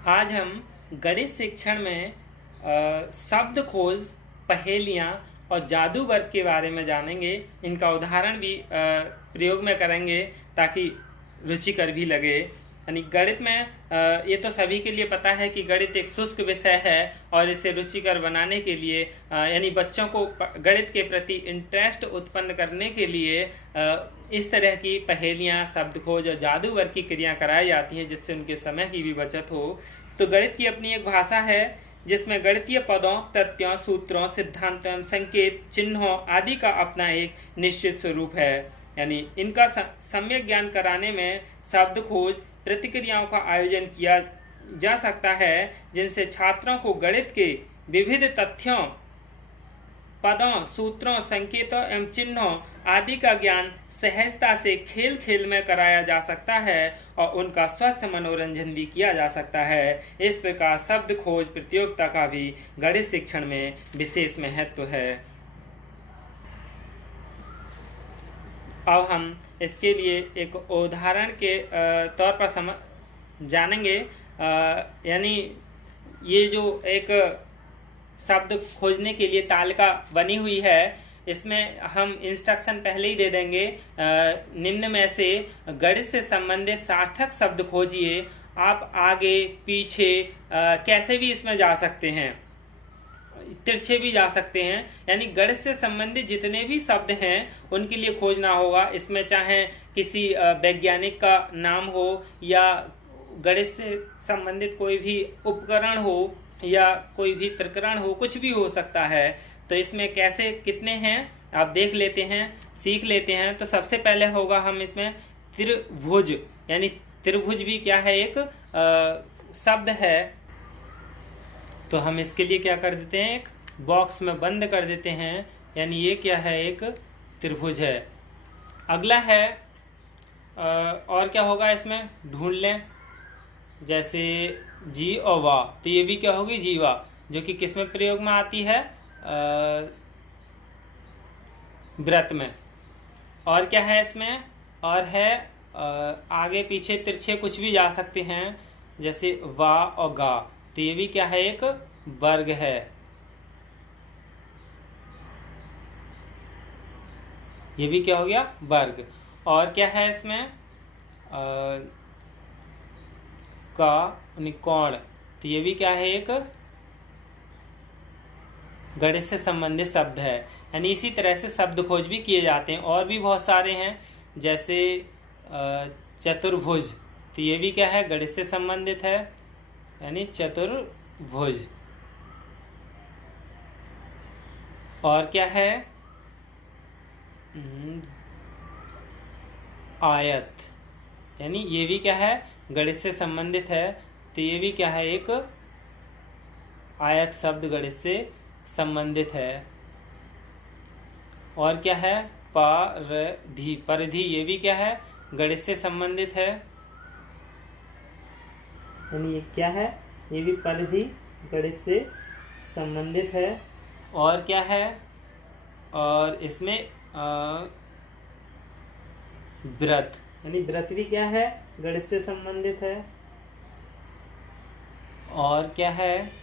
आज हम गणित शिक्षण में शब्द खोज, पहेलियाँ और जादू वर्ग के बारे में जानेंगे। इनका उदाहरण भी प्रयोग में करेंगे ताकि रुचिकर भी लगे। यानी गणित में ये तो सभी के लिए पता है कि गणित एक शुष्क विषय है और इसे रुचिकर बनाने के लिए यानी बच्चों को गणित के प्रति इंटरेस्ट उत्पन्न करने के लिए इस तरह की पहेलियाँ, शब्द खोज और जादू वर्ग की क्रियाएं कराई जाती हैं जिससे उनके समय की भी बचत हो। तो गणित की अपनी एक भाषा है जिसमें गणितीय पदों, तथ्यों, सूत्रों, सिद्धांतों, संकेत, चिन्हों आदि का अपना एक निश्चित स्वरूप है। यानी इनका सम्यक ज्ञान कराने में शब्द खोज प्रतिक्रियाओं का आयोजन किया जा सकता है जिनसे छात्रों को गणित के विविध तथ्यों, पदों, सूत्रों, संकेतों एवं चिन्हों आदि का ज्ञान सहजता से खेल खेल में कराया जा सकता है और उनका स्वस्थ मनोरंजन भी किया जा सकता है। इस प्रकार शब्द खोज प्रतियोगिता का भी गणित शिक्षण में विशेष महत्व है। अब हम इसके लिए एक उदाहरण के तौर पर जानेंगे। यानी ये जो एक शब्द खोजने के लिए तालिका बनी हुई है, इसमें हम इंस्ट्रक्शन पहले ही दे देंगे। निम्न में से गणित से संबंधित सार्थक शब्द खोजिए। आप आगे पीछे कैसे भी इसमें जा सकते हैं, तिरछे भी जा सकते हैं। यानी गणित से संबंधित जितने भी शब्द हैं उनके लिए खोजना होगा। इसमें चाहे किसी वैज्ञानिक का नाम हो या गणित से संबंधित कोई भी उपकरण हो या कोई भी प्रकरण हो, कुछ भी हो सकता है। तो इसमें कैसे कितने हैं आप देख लेते हैं, सीख लेते हैं। तो सबसे पहले होगा हम इसमें त्रिभुज, यानी त्रिभुज भी क्या है, एक शब्द है। तो हम इसके लिए क्या कर देते हैं, एक बॉक्स में बंद कर देते हैं। यानी ये क्या है, एक त्रिभुज है। अगला है और क्या होगा, इसमें ढूंढ लें जैसे जी और वाह। तो ये भी क्या होगी, जीवा, जो कि किस में प्रयोग में आती है, व्रत में। और क्या है इसमें, और है आगे पीछे तिरछे कुछ भी जा सकते हैं जैसे वाह और गा। तो ये भी क्या है, एक वर्ग है। ये भी क्या हो गया, वर्ग। और क्या है इसमें, का कोण। तो ये भी क्या है, एक गणित से संबंधित शब्द है। यानी इसी तरह से शब्द खोज भी किए जाते हैं। और भी बहुत सारे हैं जैसे चतुर्भुज। तो ये भी क्या है, गणित से संबंधित है, यानी चतुर्भुज। और क्या है, आयत। यानी ये भी क्या है, गणित से संबंधित है। तो ये भी क्या है, एक आयत शब्द गणित से संबंधित है। और क्या है, परिधि। परिधि ये भी क्या है, गणित से संबंधित है। यानी ये क्या है, ये भी परिधि गणित से संबंधित है। और क्या है, और इसमें व्रत, यानी व्रत भी क्या है, गणित से संबंधित है। और क्या है,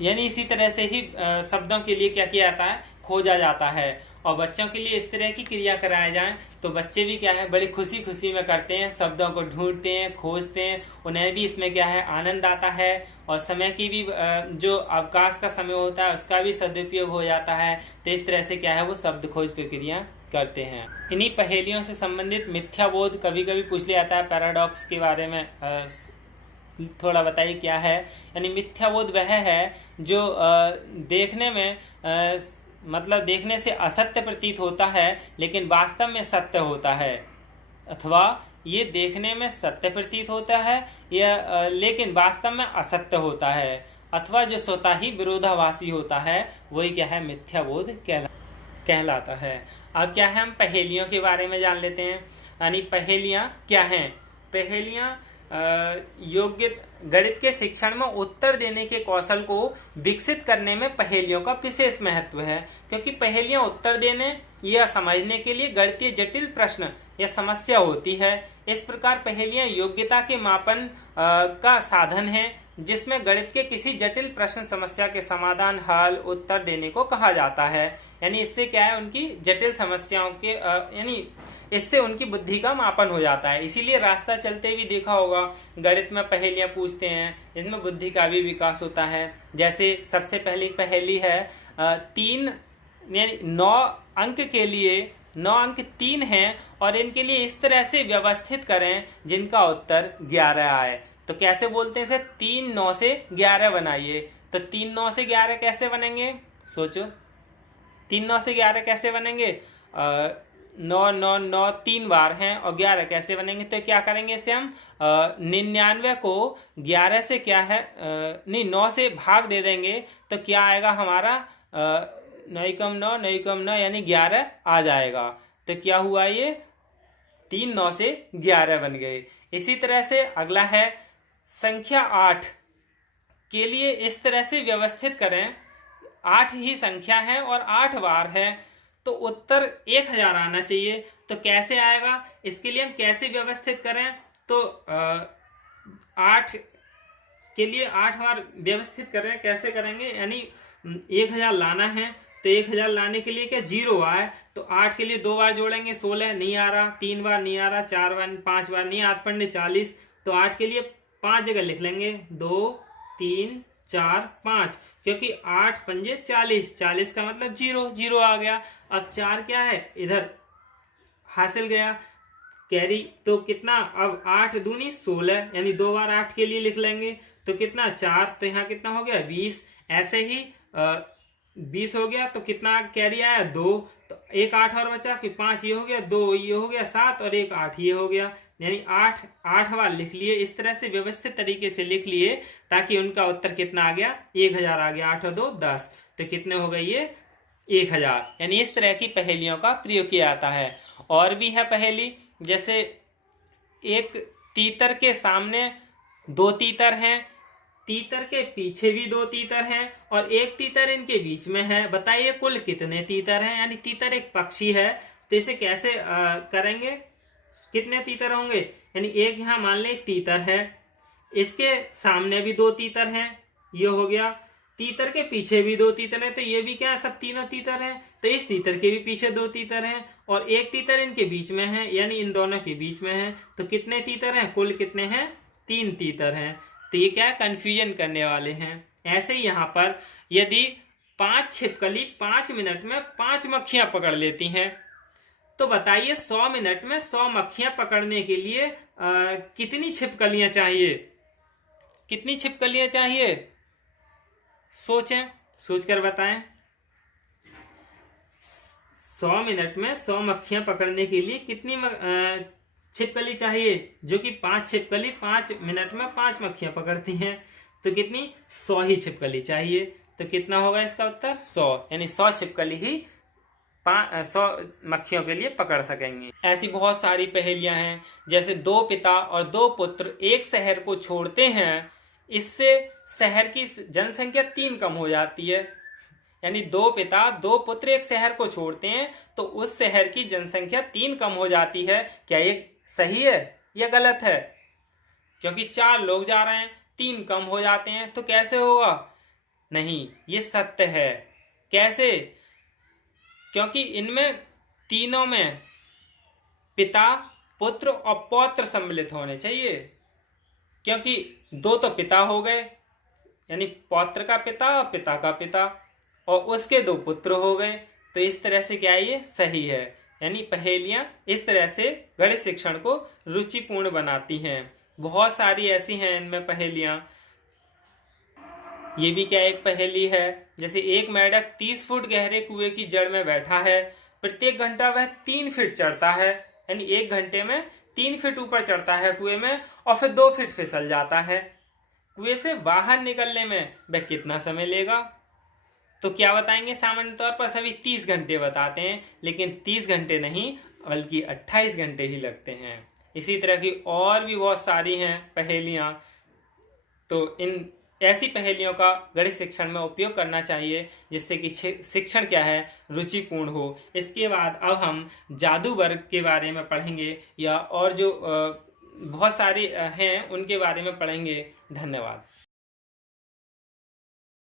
यानी इसी तरह से ही शब्दों के लिए क्या किया जाता है, खोजा जाता है। और बच्चों के लिए इस तरह की क्रिया कराए जाएं तो बच्चे भी क्या है, बड़ी खुशी खुशी में करते हैं, शब्दों को ढूंढते हैं, खोजते हैं। उन्हें भी इसमें क्या है, आनंद आता है और समय की भी जो अवकाश का समय होता है उसका भी सदुपयोग हो जाता है। तो इस तरह से क्या है, वो शब्द खोज प्रक्रिया करते हैं। इन्हीं पहेलियों से संबंधित मिथ्याबोध कभी कभी पूछ लिया जाता है। पैराडॉक्स के बारे में थोड़ा बताइए क्या है। यानी मिथ्याबोध वह है जो देखने में मतलब देखने से असत्य प्रतीत होता है लेकिन वास्तव में सत्य होता है, अथवा ये देखने में सत्य प्रतीत होता है या लेकिन वास्तव में असत्य होता है, अथवा जो स्वतः ही विरोधाभासी होता है वही क्या है, मिथ्याबोध कहलाता है। अब क्या है, हम पहेलियों के बारे में जान लेते हैं। यानी पहेलियाँ क्या हैं। पहेलियाँ योग्य गणित के शिक्षण में उत्तर देने के कौशल को विकसित करने में पहेलियों का विशेष महत्व है, क्योंकि पहेलियां उत्तर देने यह समझने के लिए गणितीय जटिल प्रश्न या समस्या होती है। इस प्रकार पहेलियां योग्यता के मापन का साधन है, जिसमें गणित के किसी जटिल प्रश्न समस्या के समाधान, हल, उत्तर देने को कहा जाता है। यानी इससे क्या है, उनकी जटिल समस्याओं के यानी इससे उनकी बुद्धि का मापन हो जाता है। इसीलिए रास्ता चलते भी देखा होगा, गणित में पहेलियां पूछते हैं, इसमें बुद्धि का भी विकास होता है। जैसे सबसे पहली पहेली है 3 यानी 9 अंक के लिए 9 अंक 3 हैं और इनके लिए इस तरह से व्यवस्थित करें जिनका उत्तर 11 आए। तो कैसे बोलते हैं इसे, 3 9 से 11 बनाइए। तो 3 9 से 11 कैसे बनेंगे, सोचो 3 9 से 11 कैसे बनेंगे। 9 9 9 3 बार हैं और 11 कैसे बनेंगे। तो क्या करेंगे इसे हम 99 को 11 से क्या है नहीं 9 से भाग दे देंगे। तो क्या आएगा हमारा 9 कम 9 9 कम 9 यानी 11 आ जाएगा। तो क्या हुआ, ये 3 9 से 11 बन गए। इसी तरह से अगला है संख्या 8 के लिए इस तरह से व्यवस्थित करें, 8 ही संख्या है और 8 बार है, तो उत्तर 1000 आना चाहिए। तो कैसे आएगा, इसके लिए हम कैसे व्यवस्थित करें। तो 8 के लिए 8 बार व्यवस्थित करें, कैसे करेंगे, यानी 1000 लाना है। तो 1000 लाने के लिए क्या 0 आए, तो 8 के लिए 2 बार जोड़ेंगे, 16 नहीं आ रहा, 3 बार नहीं आ रहा, 4 बार 5 बार नहीं, 8 पढ़ने 40। तो 8 के लिए 5 जगह लिख लेंगे, 2 3 4 5, क्योंकि 8 पंजे 40, 40 का मतलब 0 0 आ गया। अब 4 क्या है, इधर हासिल गया कैरी, तो कितना, अब 8 दूनी 16 यानी 2 बार 8 के लिए लिख लेंगे, तो कितना 4, तो यहाँ कितना हो गया 20। ऐसे ही 20 हो गया, तो कितना कैरी आया 2, तो एक 8 और बचा कि 5 ये हो गया, 2 ये हो गया 7 और एक 8 ये हो गया, यानी 8 बार लिख लिए। इस तरह से व्यवस्थित तरीके से लिख लिए ताकि उनका उत्तर कितना आ गया 1000 आ गया। 8 और 2 10, तो कितने हो गए ये 1000। यानी इस तरह की पहेलियों का प्रयोग किया जाता है। और भी है पहेली, जैसे एक तीतर के सामने 2 तीतर हैं, तीतर के पीछे भी 2 तीतर हैं और एक तीतर इनके बीच में है, बताइए कुल कितने तीतर हैं। यानी तीतर एक पक्षी है, तो इसे कैसे करेंगे, कितने तीतर होंगे। यानी एक यहाँ मान लें तीतर है, इसके सामने भी 2 तीतर हैं, ये हो गया। तीतर के पीछे भी 2 तीतर हैं, तो ये भी क्या सब तीनों तीतर हैं। तो इस तीतर के भी पीछे 2 तीतर हैं और एक तीतर इनके बीच में है, यानी इन दोनों के बीच में है। तो कितने तीतर हैं, कुल कितने हैं 3 तीतर हैं। तो ये क्या कंफ्यूजन करने वाले हैं। ऐसे ही यहाँ पर यदि 5 छिपकली 5 मिनट में 5 मक्खियां पकड़ लेती हैं, तो बताइए 100 मिनट में 100 मक्खियां पकड़ने के लिए कितनी छिपकलियां चाहिए, कितनी छिपकलियां चाहिए, सोचें, सोचकर बताएं। 100 मिनट में 100 मक्खियां पकड़ने के लिए कितनी छिपकली चाहिए, जो कि 5 छिपकली 5 मिनट में 5 मक्खियां पकड़ती हैं, तो कितनी 100 ही छिपकली चाहिए। तो कितना होगा इसका उत्तर 100, यानी 100 छिपकली ही 100 मक्खियों के लिए पकड़ सकेंगे। ऐसी बहुत सारी पहेलियां हैं, जैसे 2 पिता और 2 पुत्र एक शहर को छोड़ते हैं, इससे शहर की जनसंख्या 3 कम हो जाती है। यानी 2 पिता 2 पुत्र एक शहर को छोड़ते हैं तो उस शहर की जनसंख्या 3 कम हो जाती है। क्या ये सही है या गलत है, क्योंकि 4 लोग जा रहे हैं 3 कम हो जाते हैं, तो कैसे होगा, नहीं ये सत्य है। कैसे, क्योंकि इनमें तीनों में पिता पुत्र और पौत्र सम्मिलित होने चाहिए, क्योंकि 2 तो पिता हो गए यानी पौत्र का पिता और पिता का पिता, और उसके 2 पुत्र हो गए, तो इस तरह से क्या ये सही है। यानी पहेलियां इस तरह से गणित शिक्षण को रुचिपूर्ण बनाती हैं। बहुत सारी ऐसी हैं इनमें पहेलियां। ये भी क्या एक पहेली है, जैसे एक मेंढक 30 फुट गहरे कुएं की जड़ में बैठा है, प्रत्येक घंटा वह 3 फीट चढ़ता है, यानी 1 घंटे में 3 फीट ऊपर चढ़ता है कुएं में और फिर 2 फीट फिसल जाता है। कुएं से बाहर निकलने में वह कितना समय लेगा। तो क्या बताएंगे, सामान्य तौर पर सभी 30 घंटे बताते हैं, लेकिन 30 घंटे नहीं बल्कि 28 घंटे ही लगते हैं। इसी तरह की और भी बहुत सारी हैं पहेलियां। तो इन ऐसी पहेलियों का गणित शिक्षण में उपयोग करना चाहिए जिससे कि शिक्षण क्या है, रुचिपूर्ण हो। इसके बाद अब हम जादू वर्ग के बारे में पढ़ेंगे या और जो बहुत सारे हैं उनके बारे में पढ़ेंगे। धन्यवाद।